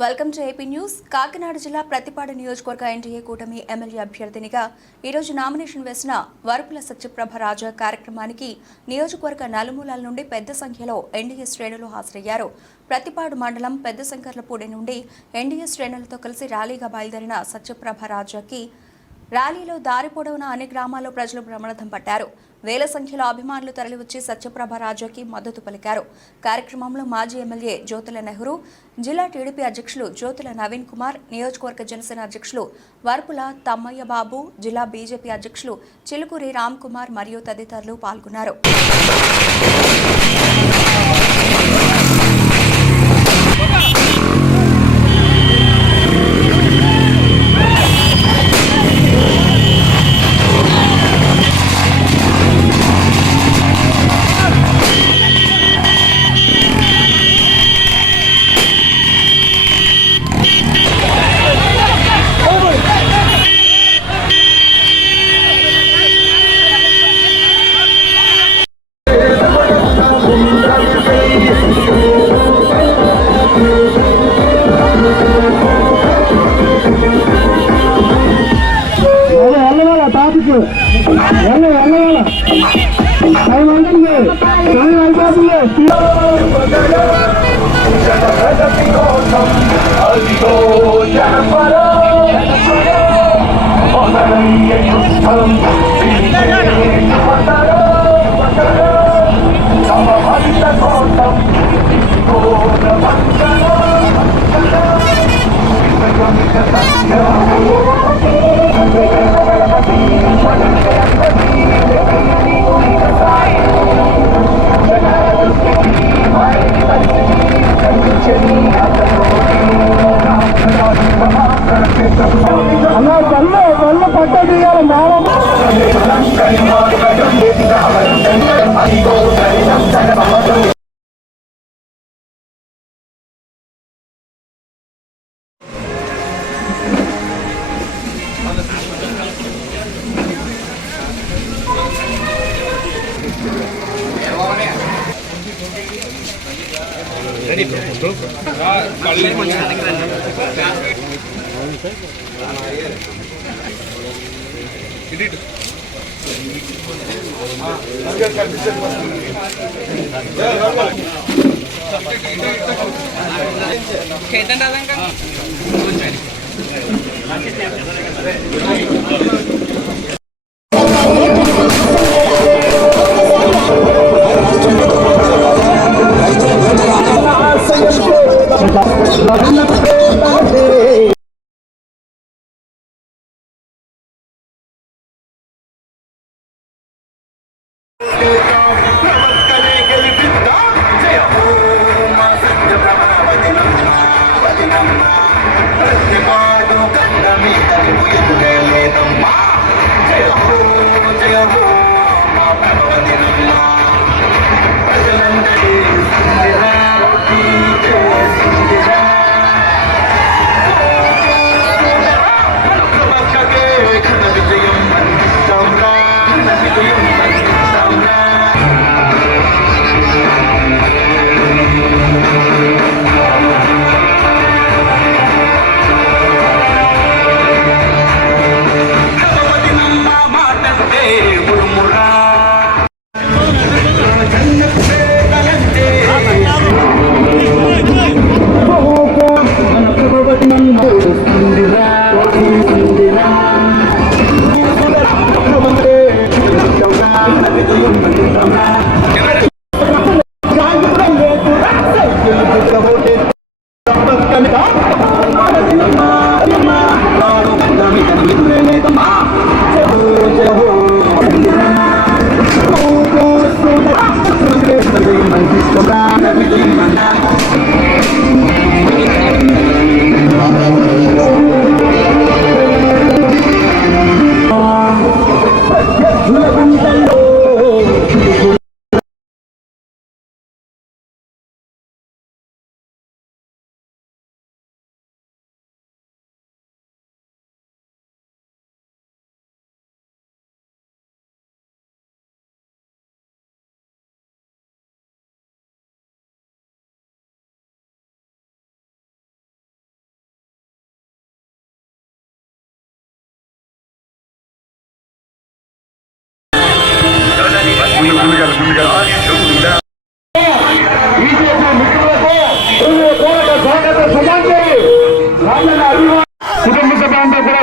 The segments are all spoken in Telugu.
Welcome to AP news. Kakinada జిల్లా ప్రతిపాడు నియోజకవర్గ ఎన్డీఏ కూటమి ఎమ్మెల్యే అభ్యర్థినిగా ఈరోజు నామినేషన్ వేసిన వరపుల సత్యప్రభ రాజా కార్యక్రమానికి నియోజకవర్గ నలుమూలల నుండి పెద్ద సంఖ్యలో ఎన్డీఏ శ్రేణులు హాజరయ్యారు. ప్రతిపాడు మండలం పెద్ద శంకర్లపూడి నుండి ఎన్డీఏ శ్రేణులతో కలిసి ర్యాలీగా బయలుదేరిన సత్యప్రభ రాజాకి ర్యాలీలో దారి పొడవునా అన్ని గ్రామాల్లో ప్రజలు ప్రమాదం పట్టారు. వేల సంఖ్యలో అభిమానులు తరలివచ్చి సత్యప్రభ రాజాకి మద్దతు పలికారు. కార్యక్రమంలో మాజీ ఎమ్మెల్యే జ్యోతుల నెహ్రూ జిల్లా టీడీపీ అధ్యక్షులు జ్యోతుల నవీన్ కుమార్ నియోజకవర్గ జనసేన అధ్యక్షులు వర్పుల తమ్మయ్య బాబు జిల్లా బీజేపీ అధ్యక్షులు చిలుకూరి రామ్ కుమార్ మరియు తదితరులు పాల్గొన్నారు. ಬೇಕು ಎಲ್ಲ ಎಲ್ಲ ಟೈಮ್ ಆಗ್ತದೆ ಟೈಮ್ ಆಗ್ತದೆ Oh, Ini bro. చేద్దాం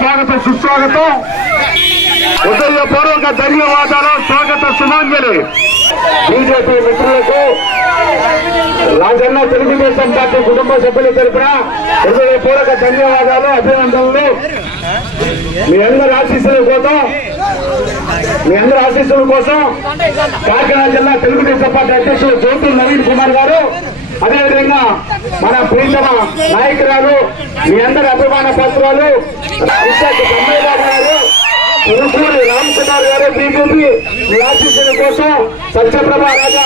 స్వాగత సుస్వాగతం. హృదయపూర్వక ధన్యవాదాలు స్వాగత సుమాంజలి బీజేపీ మిత్రులకు రాజన్న తెలుగుదేశం పార్టీ కుటుంబ సభ్యుల తరపున హృదయపూర్వక ధన్యవాదాలు అభినందనలు. మీ అందరి ఆశీస్సుల కోసం మీ అందరి ఆశీస్సుల కోసం కాకినాడ జిల్లా తెలుగుదేశం పార్టీ అధ్యక్షులు జ్యోతి నవీన్ కుమార్ గారు అదేవిధంగా మన ప్రీతమ నాయకురాలు మీ అందరి అభిమాన పత్రాలు విద్యార్థి కమ్మయ్య బాబు గారు ఉరుకూరి రామ్ గారు బీజేపీ మీ కోసం సత్యప్రభ రాజా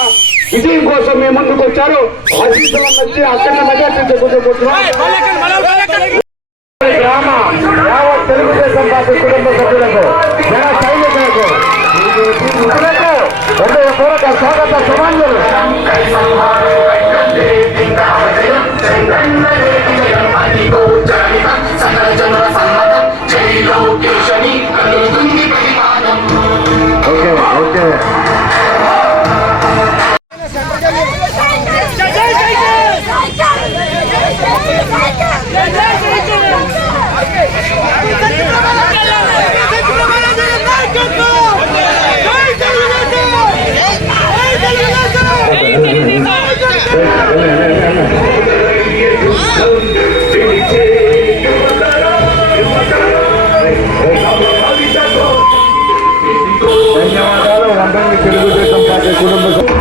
విజయం కోసం మీ ముందుకు వచ్చారు. ఆశీస్సుల వచ్చి అక్కడ మెజార్టీ చెప్పుకుంటున్నాం గ్రామ తెలుగుదేశం పార్టీ కుటుంబ సభ్యులకు జన సైనికులకు స్వాగత హృదయపూర్వక Thank you. என் குடும்பம்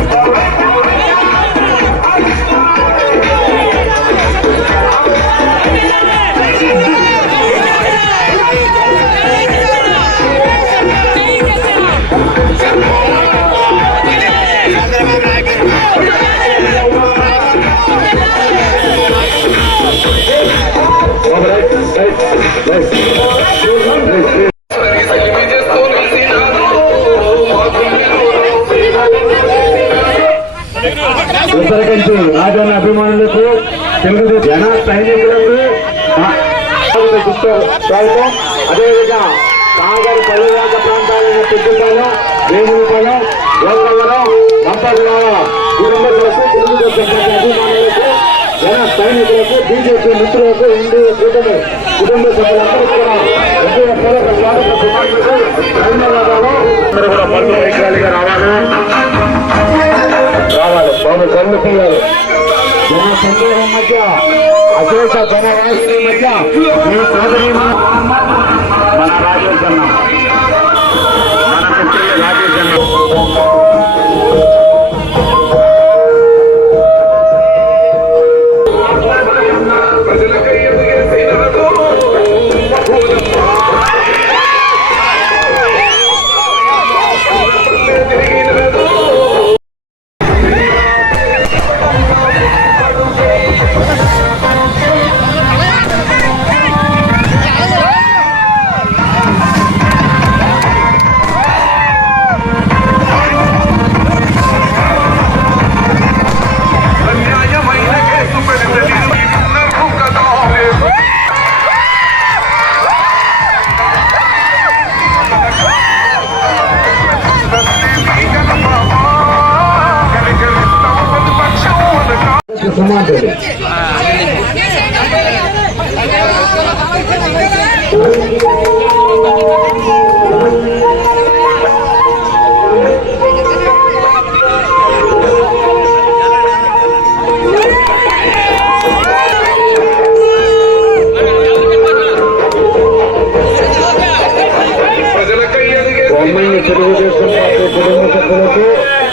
Right, right, right, right. Uttarakanchi Rajanna అభిమానులకు తెలుగు జన సైనికులకు స్వాగతం అదేవిధంగా సాగర్ పల్లెవాక ప్రాంతాలైన పెద్దపాలెం వేములపాలెం గోల్వరం రంపగ్రామ కుటుంబస్తులకు తెలుగుదేశం పార్టీ అభిమానులకు జన సైనికులకు బీజేపీ మిత్రులకు ఎన్డీఏ కూటమి కుటుంబ సభ్యులందరూ కూడా హృదయపూర్వక స్వాగత ధన్యవాదాలు. అందరూ కూడా పళ్ళు వైఖాలిగా రావాలి. రావాలి. బాబు కళ్ళు తీయాలి. జన సందేహం మధ్య అశోక జన రాశి మధ్య మీ సోదరి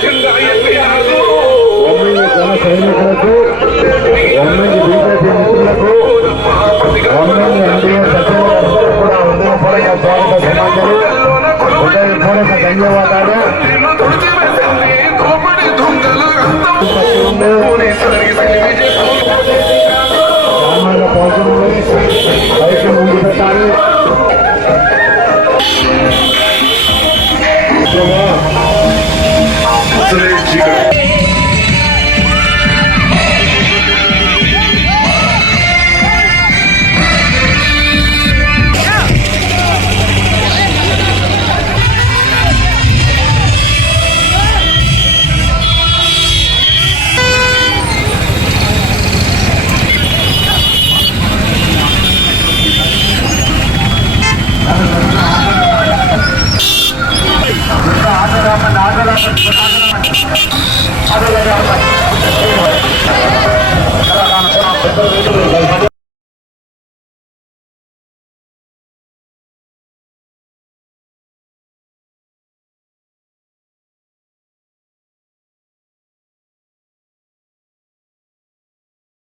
ಜನಸೈನಿಕರದ್ದು ಒಮ್ಮೆಗೆ ಜನಸೈನಿಕರದ್ದು ಒಮ್ಮೆಗೆ ಬಿಜೆಪಿ ಮಿತ್ರರದ್ದು ಒಮ್ಮೆಗೆ ಎನ್ಡಿಎ ಸಚಿವರದ್ದು ಕೂಡ ಒಂದೇ ಪಡೆಯ ಸ್ವಾಗತ ಸಮಾಜರು ಒಂದೇ ಪಡೆಯ ಧನ್ಯವಾದಗಳು ಪ್ರತಿಯೊಂದು